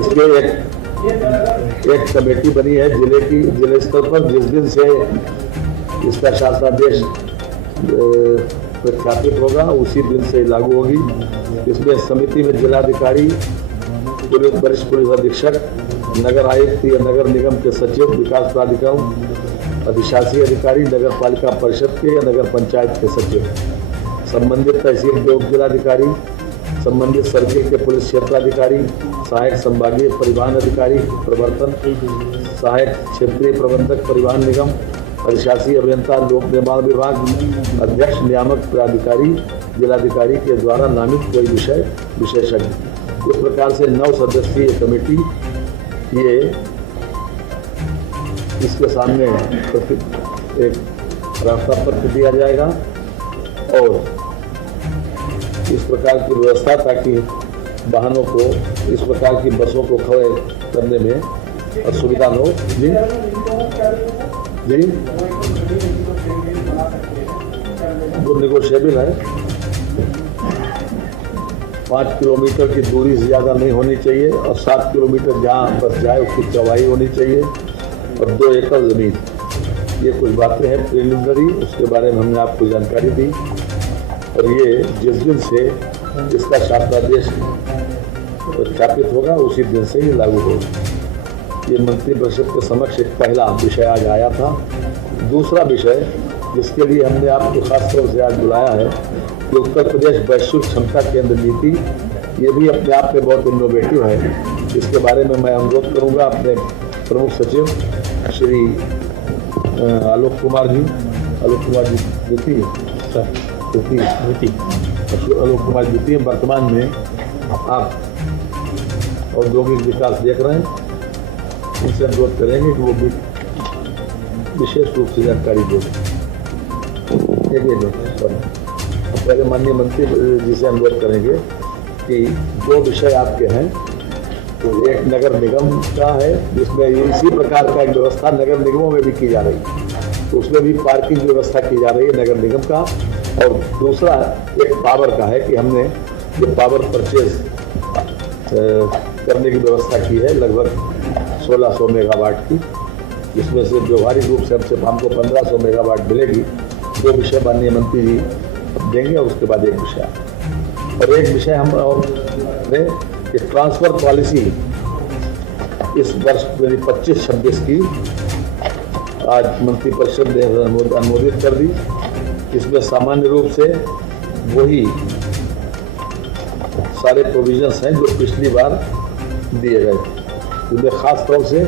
इसके एक कमेटी बनी है जिले स्तर पर, जिस दिन से इसका शासनादेश प्रख्यापित होगा उसी दिन से लागू होगी। इसमें समिति में जिलाधिकारी, वरिष्ठ पुलिस अधीक्षक, नगर आयुक्त या नगर निगम के सचिव, विकास प्राधिकरण अधिशासी अधिकारी, नगर पालिका परिषद के या नगर पंचायत के सचिव, संबंधित तहसील के उप जिलाधिकारी, संबंधित सर्किल के पुलिस क्षेत्राधिकारी, सहायक संभागीय परिवहन अधिकारी प्रवर्तन, सहायक क्षेत्रीय प्रबंधक परिवहन निगम, अधिशासी अभियंता लोक निर्माण विभाग, अध्यक्ष नियामक प्राधिकारी, जिलाधिकारी के द्वारा नामित कोई विषय विशेषज्ञ। इस प्रकार से 9 सदस्यीय कमेटी ये इसके सामने एक रास्ता पत्र दिया जाएगा और इस प्रकार की व्यवस्था, ताकि वाहनों को, इस प्रकार की बसों को खड़े करने में असुविधा न हो। जी जी, वो नेगोशिएबल है। 5 किलोमीटर की दूरी से ज़्यादा नहीं होनी चाहिए और 7 किलोमीटर जहाँ बस जाए उसकी चौड़ाई होनी चाहिए और 2 एकड़ जमीन। ये कुछ बातें हैं प्रिलिमिनरी, उसके बारे में हमने आपको जानकारी दी और ये जिस दिन से इसका शासनादेश प्रख्यापित होगा उसी दिन से ये लागू होगा। ये मंत्रिपरिषद के समक्ष एक पहला विषय आज आया था। दूसरा विषय जिसके लिए हमने आपको खास तौर से आज बुलाया है कि उत्तर प्रदेश वैश्विक क्षमता केंद्र नीति, ये भी अपने आप में बहुत इनोवेटिव है। इसके बारे में मैं अनुरोध करूंगा अपने प्रमुख सचिव श्री आलोक कुमार जी द्वितीय आलोक कुमार द्वितीय वर्तमान में आप औद्योगिक विकास देख रहे हैं, उनसे अनुरोध करेंगे कि वो भी विशेष रूप से जानकारी दें। पहले माननीय मंत्री जी से अनुरोध करेंगे कि 2 विषय आपके हैं। तो एक नगर निगम का है जिसमें इसी प्रकार का एक व्यवस्था नगर निगमों में भी की जा रही है, तो उसमें भी पार्किंग व्यवस्था की जा रही है नगर निगम का। और दूसरा एक पावर का है कि हमने ये पावर परचेज करने की व्यवस्था की है लगभग 1600 मेगावाट की, जिसमें से व्यवहारिक रूप से हमको 1500 मेगावाट मिलेगी। 2 विषय माननीय मंत्री जी देंगे और उसके बाद एक विषय और एक विषय हम और ट्रांसफर पॉलिसी इस वर्ष 2025-26 की आज मंत्रिपरिषद ने अनुमोदित कर दी। इसमें सामान्य रूप से वही सारे प्रोविजंस हैं जो पिछली बार दिए गए थे। इसमें खास तौर से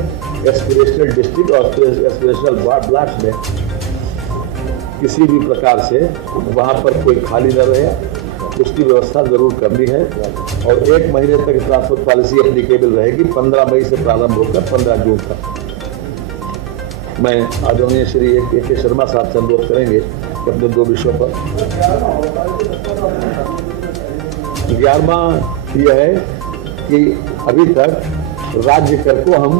एस्पिरेशनल डिस्ट्रिक्ट और एस्पिरेशनल ब्लॉक्स में किसी भी प्रकार से वहाँ पर कोई खाली न रहे, उसकी व्यवस्था जरूर करनी है। और 1 महीने तक ट्रांसपोर्ट पॉलिसी एप्लीकेबल रहेगी, 15 मई से प्रारंभ होकर 15 जून तक। मैं आदरणीय श्री ए.के. शर्मा साहब से अनुरोध करेंगे कि अपने 2 विषयों पर। 11वां यह है कि अभी तक राज्य कर को हम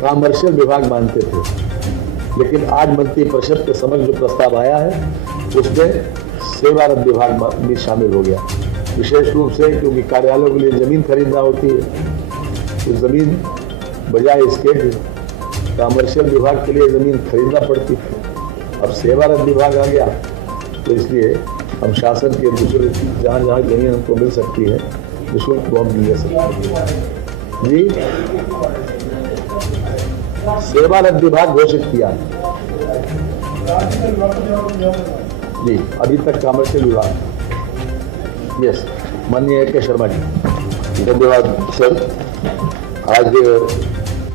कॉमर्शियल विभाग मानते थे, लेकिन आज मंत्रिपरिषद के समक्ष जो प्रस्ताव आया है उसमें सेवारत विभाग भी शामिल हो गया। विशेष रूप से क्योंकि कार्यालयों के लिए जमीन खरीदना होती है, तो जमीन बजाय इसके कॉमर्शियल विभाग के लिए जमीन खरीदना पड़ती थी। अब सेवारत विभाग आ गया, तो इसलिए हम शासन के दूसरे जहाँ जहाँ जमीन हमको मिल सकती है निःशुल्क वो हम ले सकते हैं। जी, सेवारत विभाग घोषित किया जी, अभी तक कॉमर्शियल विभाग। यस, माननीय ए.के. शर्मा जी। धन्यवाद सर। आज